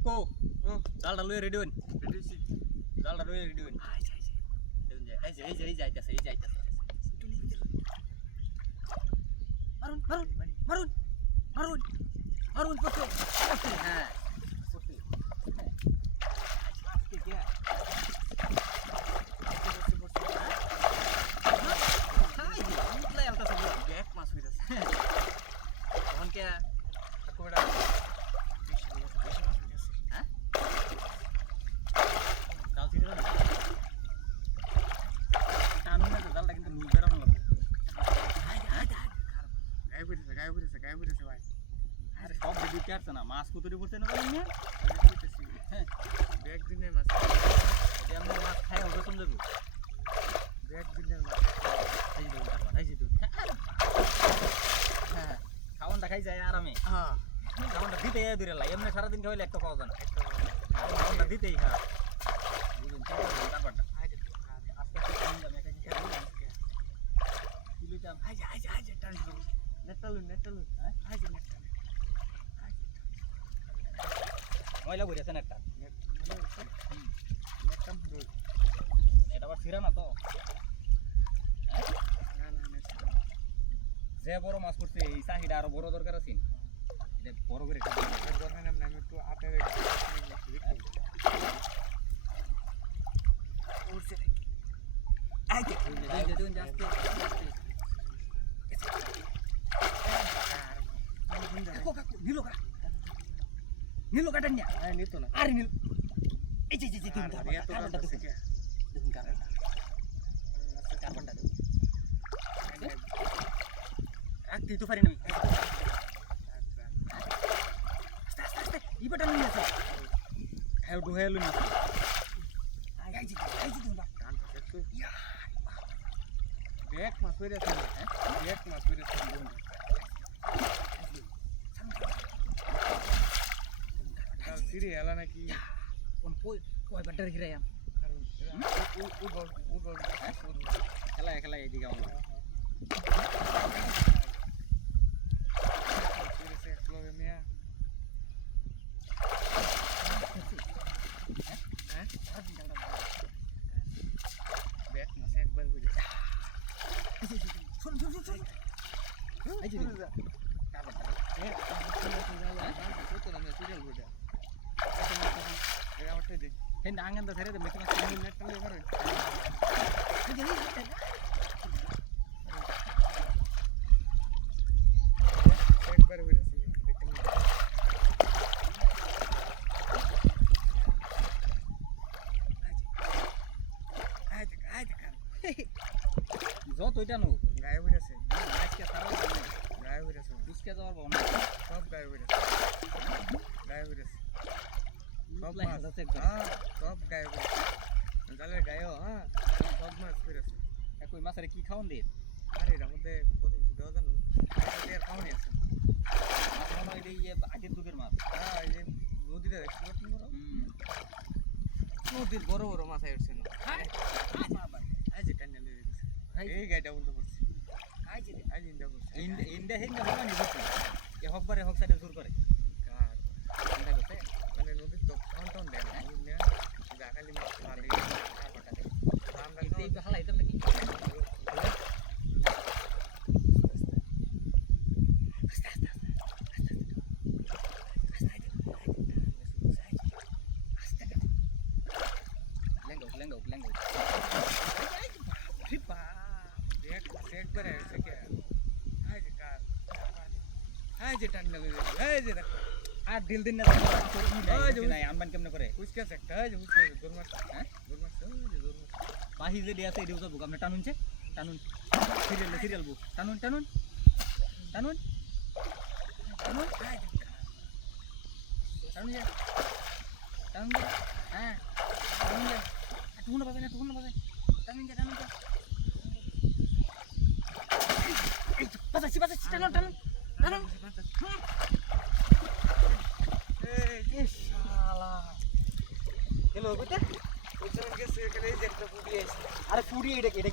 কাকু জালটা লয়ে রেডি হন জালটা লয়ে রেডি হন এই যাইতাছে মারুন মারুন মারুন মারুন মারুন পড়ছে হ্যাঁ পড়ছে আজকে কি মাছ কুতুরি পড়ছে না ব্যাগ দিনের মাছ মাছ খাই হবে কম যাবো ব্যাগ দিনের মাছ হ্যাঁ খাওয়ানটা খাই যায় আরামে খাওয়ানটা দিতেই দূরে লাই এমনি সারাদিন খাইলে একটা পাওয়া যায় না খাওয়ানটা দিতেই খা বুঝুন ব্যাপারটা ময়লা ঘুরেছেন একটা এটা আবার ফিরা না তো যে বড় মাছ পড়ছে এই চাহিদা আরো বড় দরকার আছে এটা বড় করে আমি একটু আপনার নীলো কাটেন না নিত না আরে নীল এই যে কার্বনটা দেখুন কার্বনটা রাখতে তো পারি না আস্তে ই বাটা নিয়ে আসো খাও ডুহাইলো নি আই জি তোমরা ব্যাগ মাছ পড়ে আছে ব্যাগ মাছ পড়ে আছে সিরি এলা নাকি কোন কই বাটার গিরায়াম খেলা এদিকে আমরা আঙ্গান তো ছেড়ে দে মেশিন একবার হয়ে গেছে যত ওইটা নো গায়ে হয়ে গেছে আজকে সারা গায়ে হয়ে গেছে বিস্কে যাওয়ার বন্ধ সব গায়ে হয়ে গেছে গায়ে হয়ে গেছে সব মাছ সব গায়ে হয়ে গেছে জালের গায়েও সব মাছ ফিরেছে কই মাছের কি খাওন দিন আরে এর মধ্যে কত কিছু দেওয়া জানো এর খাওয়ানি আছে মাছ মনে হয় এই আগের যুগের মাছ এই যে নদীতে দেখতে পাচ্ছি নদীর বড় বড় মাছ আসছে না এই যে টান্ডা নিয়ে দিতেছে এই গাইটা বলতে পড়ছি এই ইন্দা পড়ছে ইন্দা হেন্দা বলা নি বুঝছি এ হকবারে হক সাইডে জোর করে কার ইন্দা করতে মানে নদীর তো কাউন্টাউন দেয় না বুঝলে জাগালি মাছ মারি কারটা দেয় আমরা এই হালাইতাম নাকি লেঙ্গো একবার এসে কে এই যে কার এই যে টান্ডা এই যে দেখো আর দিল দিন না নাই আনবান কেমনে করে কুচকাছ একটা এই যে কুচকাছ দরমাস দরমাস ওই যে দরমাস বাহি যে দিয়া আছে এদিকে বুক আপনি টানুনছে টানুন সিরিয়াল বুক টানুন হ্যাঁ টুকুন বাজে টানুন যা বাজাচ্ছি টানুন এই শালা হ্যালো কইতে ওই যে একটা পুড়ি আছে আরে পুড়ি এটা